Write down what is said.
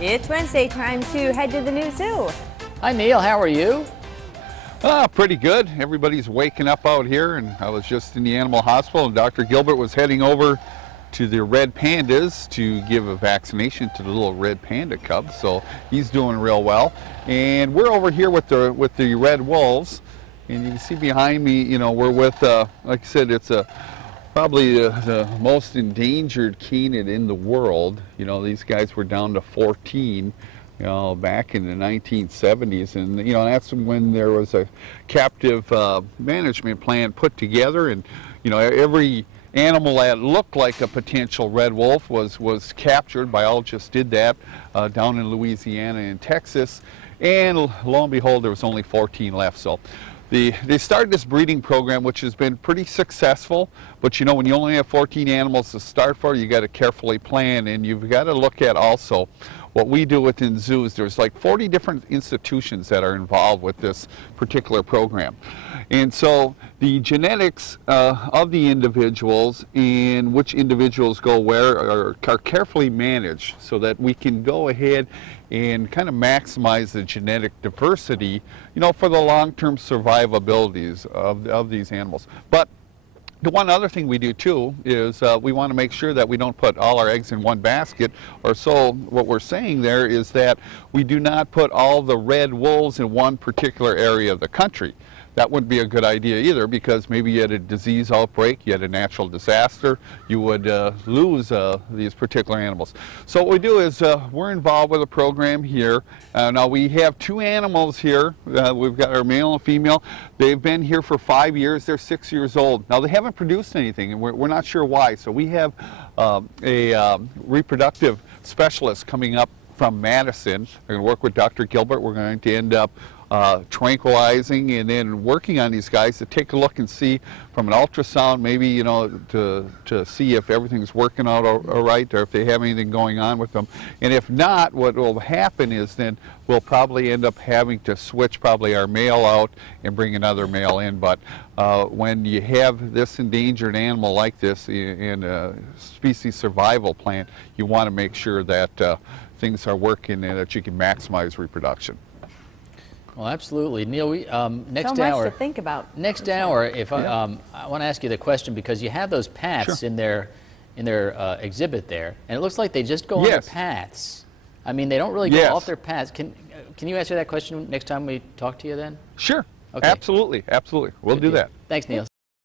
It's Wednesday, time to head to the new zoo. Hi Neil, how are you? Pretty good. Everybody's waking up out here, and I was just in the animal hospital, and Dr. Gilbert was heading over to the red pandas to give a vaccination to the little red panda cubs, so he's doing real well. And we're over here with the red wolves, and you can see behind me, you know, we're with, like I said, it's probably the most endangered canid in the world. You know, these guys were down to 14. You know, back in the 1970s, and you know, that's when there was a captive management plan put together, and you know, every animal that looked like a potential red wolf was captured. Biologists did that down in Louisiana and Texas, and lo and behold, there was only 14 left. So they started this breeding program, which has been pretty successful, but you know, when you only have 14 animals to start for, you got to carefully plan, and you've got to look at also what we do within zoos. There's like 40 different institutions that are involved with this particular program. And so the genetics of the individuals and which individuals go where are carefully managed so that we can go ahead and kind of maximize the genetic diversity, you know, for the long-term survivabilities of these animals. But the one other thing we do too is we want to make sure that we don't put all our eggs in one basket, or so what we're saying there is that we do not put all the red wolves in one particular area of the country. That wouldn't be a good idea either, because maybe you had a disease outbreak, you had a natural disaster, you would lose these particular animals. So what we do is we're involved with a program here. Now we have two animals here. We've got our male and female. They've been here for 5 years. They're 6 years old. Now they haven't produced anything, and we're not sure why. So we have a reproductive specialist coming up from Madison. We're going to work with Dr. Gilbert. We're going to end up tranquilizing and then working on these guys to take a look and see from an ultrasound, maybe, you know, to see if everything's working out all right, or if they have anything going on with them. And if not, what will happen is then we'll probably end up having to switch probably our male out and bring another male in. But when you have this endangered animal like this in a species survival plan, you want to make sure that things are working and that you can maximize reproduction. Well, absolutely, Neil. We next so hour. Much to think about. Next hour, if I want to ask you the question, because you have those paths in their exhibit there, and it looks like they just go on their paths. I mean, they don't really go off their paths. Can you answer that question next time we talk to you then? Sure. Okay. Absolutely. Absolutely. We'll do that. Thanks, Neil.